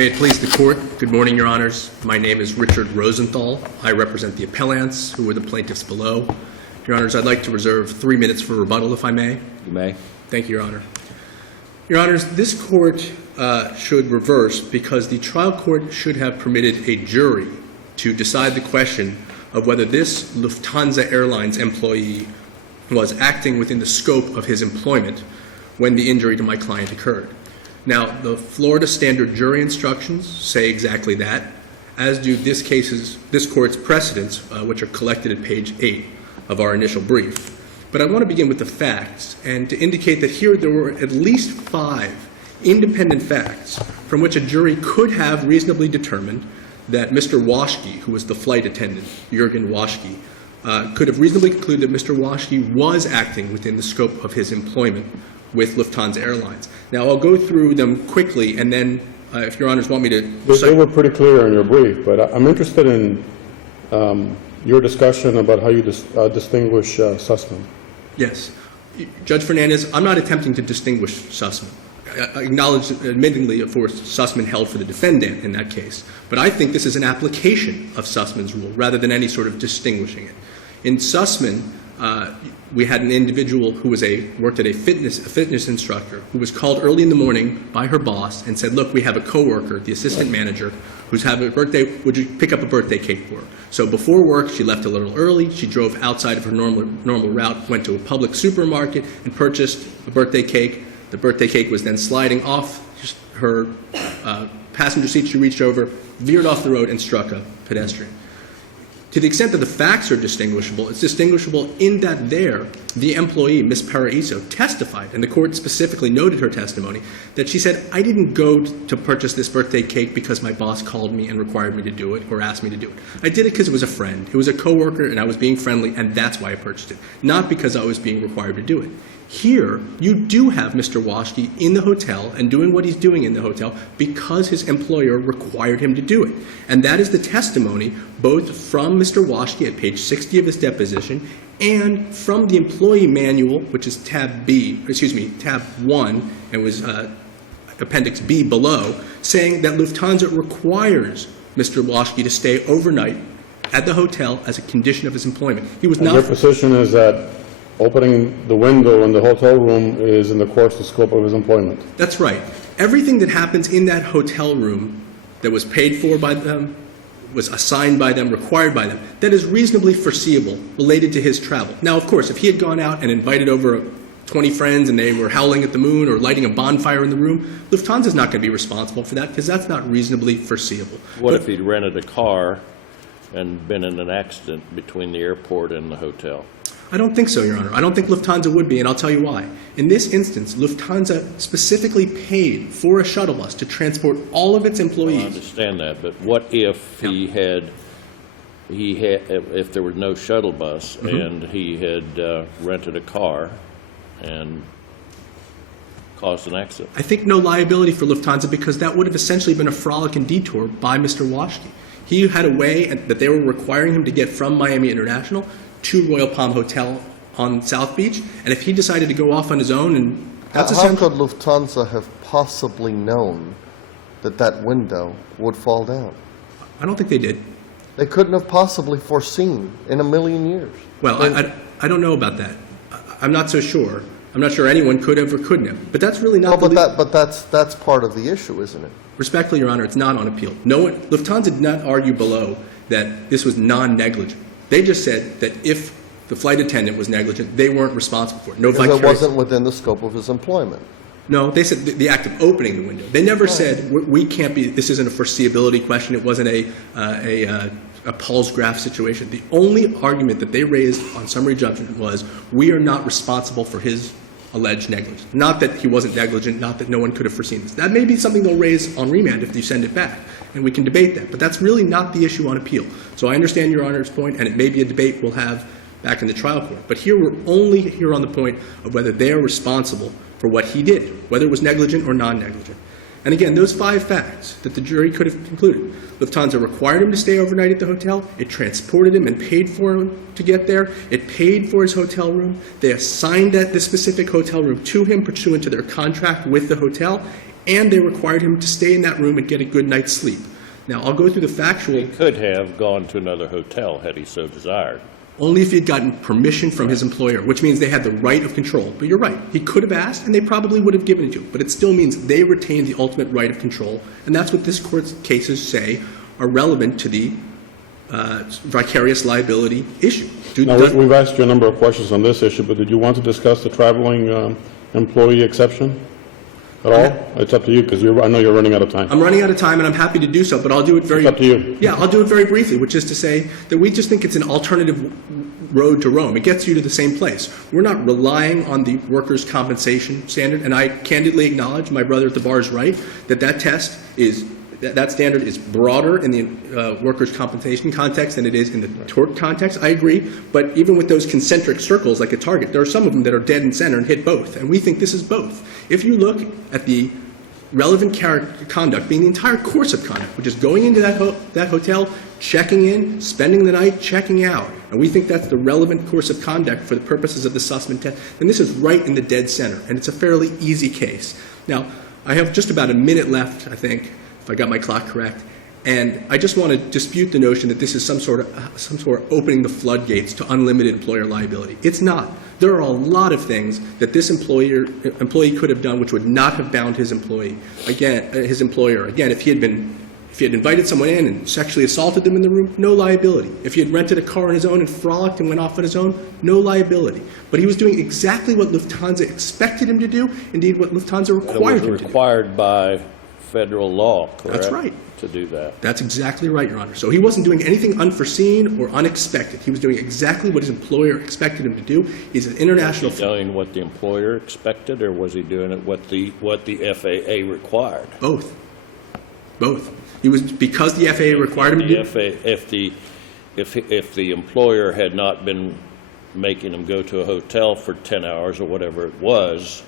May it please the Court. Good morning, Your Honors. My name is Richard Rosenthal. I represent the appellants, who were the plaintiffs below. Your Honors, I'd like to reserve 3 minutes for rebuttal, if I may. You may. Thank you, Your Honor. Your Honors, this Court should reverse because the trial court should have permitted a jury to decide the question of whether this Lufthansa Airlines employee was acting within the scope of his employment when the injury to my client occurred. Now, the Florida standard jury instructions say exactly that, as do this Court's precedents, which are collected at page 8 of our initial brief. But I want to begin with the facts and to indicate that here there were at least 5 independent facts from which a jury could have reasonably determined that Mr. Waschke, who was the flight attendant, Jürgen Waschke, could have reasonably concluded that Mr. Waschke was acting within the scope of his employment with Lufthansa Airlines. Now, I'll go through them quickly, and then, if Your Honors want me to... They were pretty clear in your brief, but I'm interested in your discussion about how you distinguish Sussman. Yes. Judge Fernandez, I'm not attempting to distinguish Sussman. I acknowledge, admittedly, of course, Sussman held for the defendant in that case, but I think this is an application of Sussman's rule rather than any sort of distinguishing it. In Sussman, we had an individual who worked at a fitness instructor who was called early in the morning by her boss and said, look, we have a coworker, the assistant manager, who's having a birthday, would you pick up a birthday cake for her? So before work, she left a little early, she drove outside of her normal route, went to a public supermarket and purchased a birthday cake. The birthday cake was then sliding off her passenger seat. She reached over, veered off the road, and struck a pedestrian. To the extent that the facts are distinguishable, it's distinguishable in that the employee, Ms. Paraiso, testified, and the court specifically noted her testimony, that she said, I didn't go to purchase this birthday cake because my boss called me and required me to do it or asked me to do it. I did it because it was a friend. It was a coworker, and I was being friendly, and that's why I purchased it, not because I was being required to do it. Here, you do have Mr. Waschke in the hotel and doing what he's doing in the hotel because his employer required him to do it. And that is the testimony both from Mr. Waschke at page 60 of his deposition and from the employee manual, which is tab 1, and was appendix B below, saying that Lufthansa requires Mr. Waschke to stay overnight at the hotel as a condition of his employment. He was not. Your position is that opening the window in the hotel room is in the course and scope of his employment. That's right. Everything that happens in that hotel room that was paid for by them, was assigned by them, required by them, that is reasonably foreseeable related to his travel. Now, of course, if he had gone out and invited over 20 friends and they were howling at the moon or lighting a bonfire in the room, Lufthansa is not going to be responsible for that because that's not reasonably foreseeable. What if he'd rented a car and been in an accident between the airport and the hotel? I don't think so, Your Honor. I don't think Lufthansa would be, and I'll tell you why. In this instance, Lufthansa specifically paid for a shuttle bus to transport all of its employees. Well, I understand that, but what if if there was no shuttle bus and he had rented a car and caused an accident? I think no liability for Lufthansa because that would have essentially been a frolic and detour by Mr. Waschke. He had a way that they were requiring him to get from Miami International to Royal Palm Hotel on South Beach, and if he decided to go off on his own, and that's how could Lufthansa have possibly known that that window would fall down? I don't think they did. They couldn't have possibly foreseen in a million years. Well, I don't know about that. I'm not so sure. I'm not sure anyone could have or couldn't have. But that's really not. But that's part of the issue, isn't it? Respectfully, Your Honor, it's not on appeal. Lufthansa did not argue below that this was non-negligent. They just said that if the flight attendant was negligent, they weren't responsible for it. Because it wasn't within the scope of his employment. No, they said the act of opening the window. They never said we can't be. This isn't a foreseeability question. It wasn't a Paul's graph situation. The only argument that they raised on summary judgment was we are not responsible for his alleged negligence. Not that he wasn't negligent, not that no one could have foreseen this. That may be something they'll raise on remand if you send it back, and we can debate that. But that's really not the issue on appeal. So I understand Your Honor's point, and it may be a debate we'll have back in the trial court. But here we're only here on the point of whether they are responsible for what he did, whether it was negligent or non-negligent. And again, those 5 facts that the jury could have concluded. Lufthansa required him to stay overnight at the hotel. It transported him and paid for him to get there. It paid for his hotel room. They assigned this specific hotel room to him pursuant to their contract with the hotel. and they required him to stay in that room and get a good night's sleep. Now, I'll go through the factual. He could have gone to another hotel had he so desired. Only if he had gotten permission from his employer, which means they had the right of control. But you're right, he could have asked, and they probably would have given it to him. But it still means they retained the ultimate right of control, and that's what this Court's cases say are relevant to the vicarious liability issue. Now, we've asked you a number of questions on this issue, but did you want to discuss the traveling employee exception at all? It's up to you, because I know you're running out of time. I'm running out of time, and I'm happy to do so, but I'll do it very... It's up to you. Yeah, I'll do it very briefly, which is to say that we just think it's an alternative road to Rome. It gets you to the same place. We're not relying on the workers' compensation standard, and I candidly acknowledge, my brother at the bar is right, that standard is broader in the workers' compensation context than it is in the tort context. I agree, but even with those concentric circles like a target, there are some of them that are dead in center and hit both, and we think this is both. If you look at the relevant conduct being the entire course of conduct, which is going into that hotel, checking in, spending the night, checking out, and we think that's the relevant course of conduct for the purposes of the Sussman test, then this is right in the dead center, and it's a fairly easy case. Now, I have just about a minute left, I think, if I got my clock correct, and I just want to dispute the notion that this is some sort of opening the floodgates to unlimited employer liability. It's not. There are a lot of things that this employee could have done which would not have bound his employer. Again, if he had invited someone in and sexually assaulted them in the room, no liability. If he had rented a car on his own and frolicked and went off on his own, no liability. But he was doing exactly what Lufthansa expected him to do, indeed what Lufthansa required him to do. It was required by federal law, correct? That's right. To do that. That's exactly right, Your Honor. So he wasn't doing anything unforeseen or unexpected. He was doing exactly what his employer expected him to do. He's an international... Was he doing what the employer expected, or was he doing it what the FAA required? Both. Both. He was, because the FAA required him to do... If the employer had not been making him go to a hotel for 10 hours or whatever it was,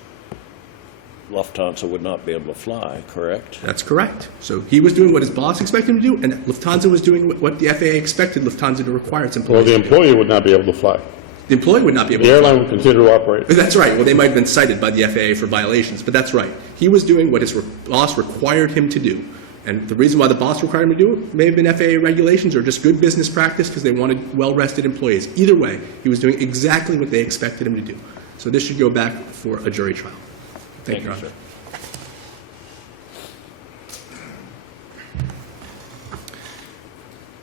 Lufthansa would not be able to fly, correct? That's correct. So he was doing what his boss expected him to do, and Lufthansa was doing what the FAA expected Lufthansa to require its employees. Well, the employee would not be able to fly. The employee would not be able The to fly. airline would continue to operate. That's right. Well, they might have been cited by the FAA for violations, but that's right. He was doing what his boss required him to do. And the reason why the boss required him to do it may have been FAA regulations or just good business practice because they wanted well-rested employees. Either way, he was doing exactly what they expected him to do. So this should go back for a jury trial. Thank you, Your Honor. Sir.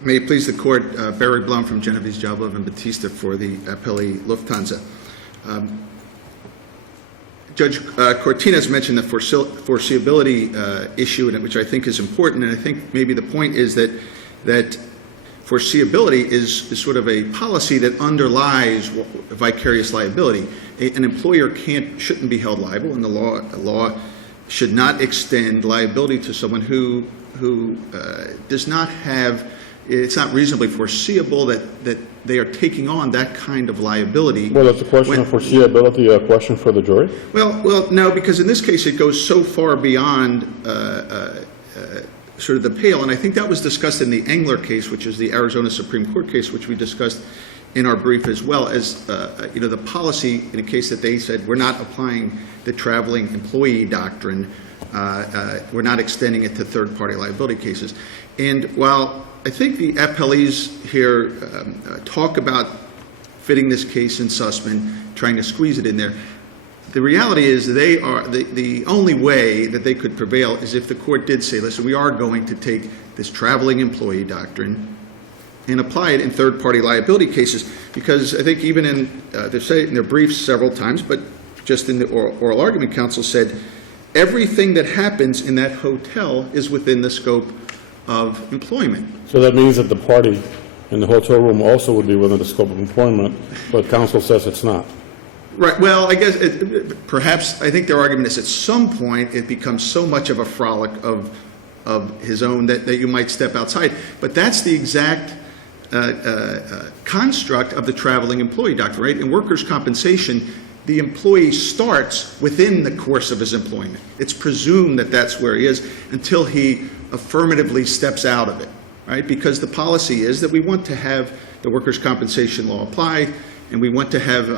May it please the Court, Barry Blum from Genovese, Jablov, and Batista for the appellee Lufthansa. Judge Cortines mentioned the foreseeability issue, which I think is important, and I think maybe the point is that foreseeability is sort of a policy that underlies vicarious liability. An employer shouldn't be held liable, and the law should not extend liability to someone who does not have. It's not reasonably foreseeable that they are taking on that kind of liability. Well, is the question of foreseeability a question for the jury? Well, no, because in this case it goes so far beyond sort of the pale, and I think that was discussed in the Engler case, which is the Arizona Supreme Court case, which we discussed in our brief, as well as the policy in a case that they said we're not applying the traveling employee doctrine, we're not extending it to third-party liability cases. And while I think the appellees here talk about fitting this case in Sussman, trying to squeeze it in there, the reality is they are the only way that they could prevail is if the court did say, listen, we are going to take this traveling employee doctrine and apply it in third-party liability cases, because I think even they've said it in their briefs several times, but just in the oral argument, counsel said everything that happens in that hotel is within the scope of employment. So that means that the party in the hotel room also would be within the scope of employment, but counsel says it's not. Right. Well, I guess perhaps I think their argument is at some point it becomes so much of a frolic of his own that you might step outside. But that's the exact construct of the traveling employee doctrine, right? In workers' compensation, the employee starts within the course of his employment. It's presumed that that's where he is until he affirmatively steps out of it, right? Because the policy is that we want to have the workers' compensation law applied, and we want to have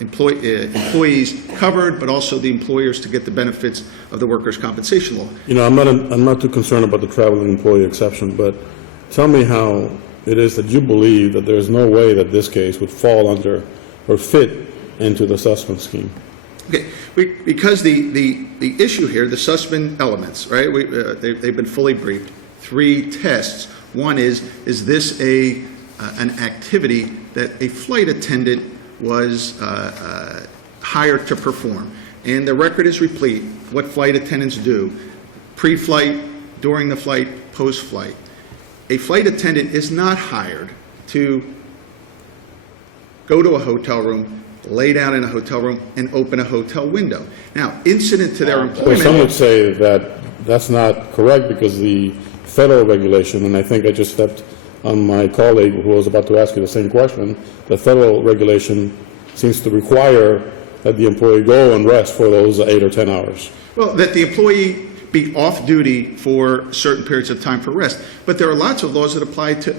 employees covered, but also the employers to get the benefits of the workers' compensation law. You know, I'm not too concerned about the traveling employee exception, but tell me how it is that you believe that there's no way that this case would fall under or fit into the Sussman scheme. Okay, because the issue here, the Sussman elements, right, they've been fully briefed, 3 tests. One is this an activity that a flight attendant was hired to perform? And the record is replete, what flight attendants do, pre-flight, during the flight, post-flight. A flight attendant is not hired to go to a hotel room, lay down in a hotel room, and open a hotel window. Now, incident to their So employment... some would say that that's not correct because the federal regulation, and I think I just stepped on my colleague who was about to ask you the same question, the federal regulation seems to require that the employee go and rest for those 8 or 10 hours. Well, that the employee be off duty for certain periods of time for rest. But there are lots of laws that apply to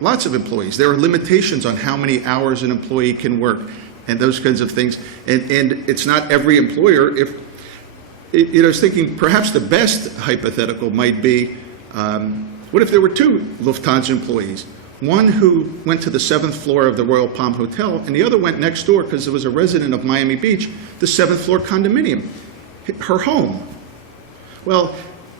lots of employees. There are limitations on how many hours an employee can work and those kinds of things. And it's not every employer. If I was thinking perhaps the best hypothetical might be, what if there were 2 Lufthansa employees? One who went to the 7th floor of the Royal Palm Hotel, and the other went next door because there was a resident of Miami Beach, the 7th floor condominium, her home. Well,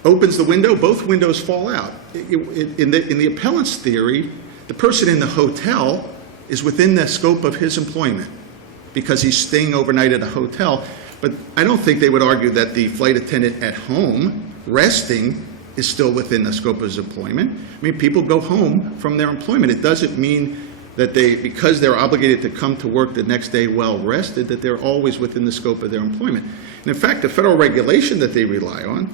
opens the window, both windows fall out. In the appellant's theory, the person in the hotel is within the scope of his employment because he's staying overnight at a hotel. But I don't think they would argue that the flight attendant at home, resting, is still within the scope of his employment. I mean, people go home from their employment. It doesn't mean that because they're obligated to come to work the next day well rested, that they're always within the scope of their employment. And in fact, the federal regulation that they rely on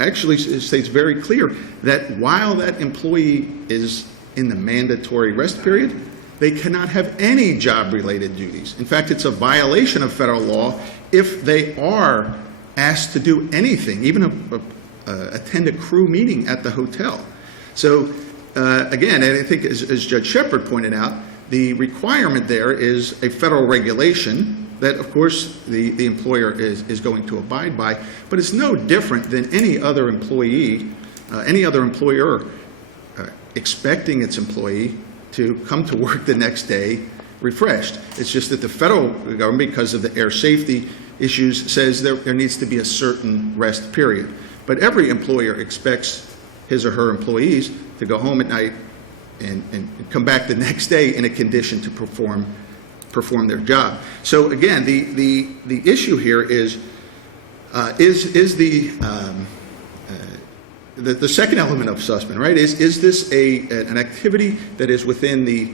actually states very clear that while that employee is in the mandatory rest period, they cannot have any job-related duties. In fact, it's a violation of federal law if they are asked to do anything, even attend a crew meeting at the hotel. So again, and I think as Judge Shepard pointed out, the requirement there is a federal regulation that, of course, the employer is going to abide by, but it's no different than any other employee, any other employer expecting its employee to come to work the next day refreshed. It's just that the federal government, because of the air safety issues, says there needs to be a certain rest period. But every employer expects his or her employees to go home at night and come back the next day in a condition to perform their job. So again, the issue here is the second element of Sussman, right? Is this an activity that is within the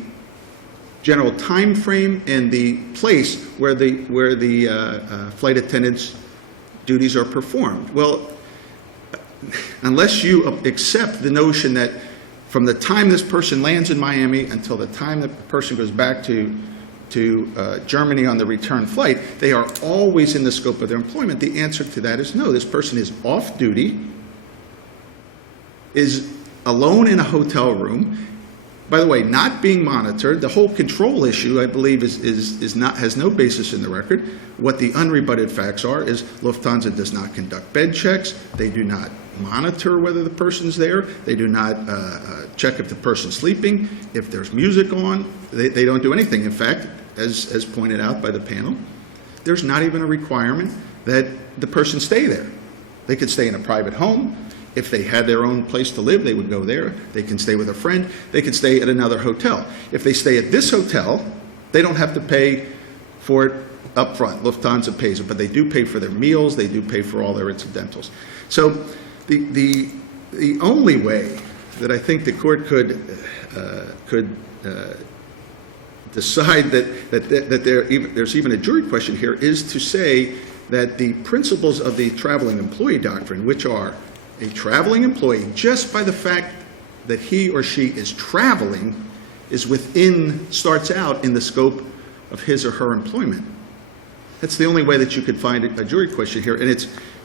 general time frame and the place where the flight attendant's duties are performed? Well, unless you accept the notion that from the time this person lands in Miami until the time the person goes back to Germany on the return flight, they are always in the scope of their employment. The answer to that is no. This person is off duty, is alone in a hotel room, by the way, not being monitored. The whole control issue, I believe, has no basis in the record. What the unrebutted facts are is Lufthansa does not conduct bed checks. They do not monitor whether the person's there. They do not check if the person's sleeping. If there's music on, they don't do anything. In fact, as pointed out by the panel, there's not even a requirement that the person stay there. They could stay in a private home. If they had their own place to live, they would go there. They can stay with a friend. They could stay at another hotel. If they stay at this hotel, they don't have to pay for it up front. Lufthansa pays it, but they do pay for their meals. They do pay for all their incidentals. So the only way that I think the court could decide that there's even a jury question here is to say that the principles of the traveling employee doctrine, which are a traveling employee, just by the fact that he or she is traveling, starts out in the scope of his or her employment. That's the only way that you could find a jury question here.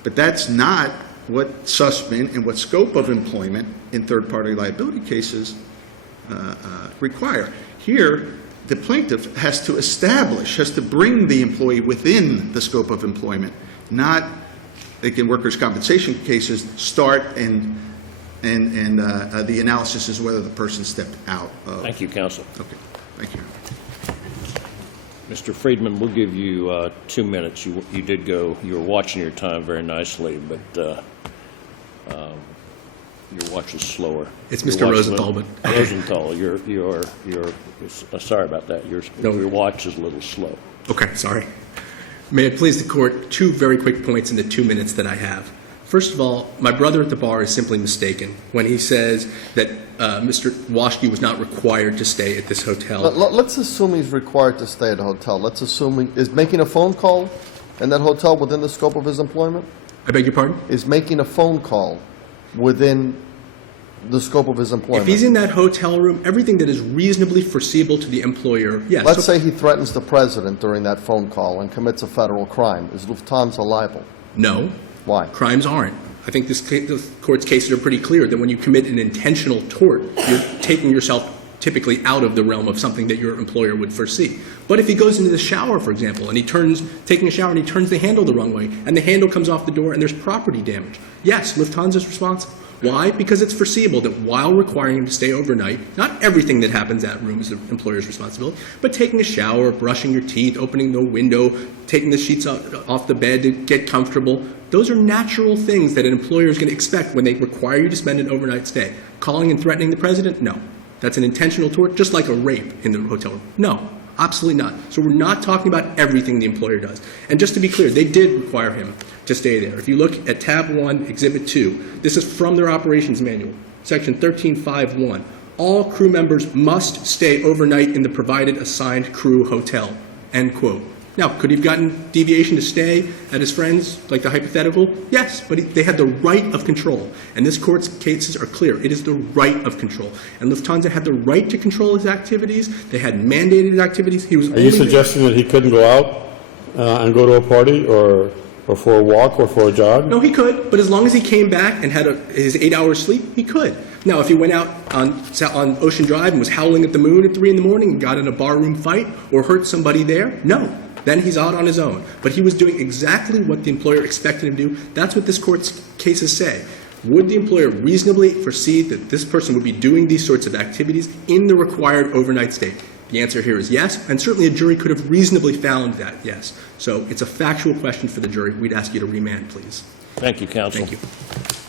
But that's not what Sussman and what scope of employment in third-party liability cases require. Here, the plaintiff has to establish, has to bring the employee within the scope of employment, not, like in workers' compensation cases, start and the analysis is whether the person stepped out of. Thank you, counsel. Okay, thank you. Mr. Friedman, we'll give you 2 minutes. You did go, you were watching your time very nicely, but your watch is slower. It's Your Mr. watch- Rosenthal, but- Rosenthal, sorry about that. Your watch is a little slow. Okay, sorry. May it please the court, 2 very quick points in the 2 minutes that I have. First of all, my brother at the bar is simply mistaken when he says that Mr. Waschke was not required to stay at this hotel. Let's assume he's required to stay at a hotel. Let's assume he is making a phone call in that hotel within the scope of his employment? I beg your pardon? Is making a phone call within the scope of his employment? If he's in that hotel room, everything that is reasonably foreseeable to the employer, yes. Let's say he threatens the president during that phone call and commits a federal crime. Is Lufthansa liable? No. Why? Crimes aren't. I think the court's cases are pretty clear that when you commit an intentional tort, you're taking yourself typically out of the realm of something that your employer would foresee. But if he goes into the shower, for example, and taking a shower and he turns the handle the wrong way, and the handle comes off the door and there's property damage, yes, Lufthansa's responsible. Why? Because it's foreseeable that while requiring him to stay overnight, not everything that happens at room is the employer's responsibility, but taking a shower, brushing your teeth, opening the window, taking the sheets off the bed to get comfortable, those are natural things that an employer is going to expect when they require you to spend an overnight stay. Calling and threatening the president? No. That's an intentional tort, just like a rape in the hotel room. No, absolutely not. So we're not talking about everything the employer does. And just to be clear, they did require him to stay there. If you look at tab 1, exhibit 2, this is from their operations manual, section 13.5.1. All crew members must stay overnight in the provided assigned crew hotel, end quote. Now, could he have gotten deviation to stay at his friend's, like the hypothetical? Yes, but they had the right of control. And this court's cases are clear. It is the right of control. And Lufthansa had the right to control his activities. They had mandated activities. He was Are you suggesting that he couldn't go out and go to a party or for a walk or for a jog? No, he could, but as long as he came back and had his 8 hours sleep, he could. Now, if he went out on Ocean Drive and was howling at the moon at 3 in the morning and got in a barroom fight or hurt somebody there, no. Then he's out on his own. But he was doing exactly what the employer expected him to do. That's what this court's cases say. Would the employer reasonably foresee that this person would be doing these sorts of activities in the required overnight stay? The answer here is yes, and certainly a jury could have reasonably found that, yes. So it's a factual question for the jury. We'd ask you to remand, please. Thank you, counsel. Thank you.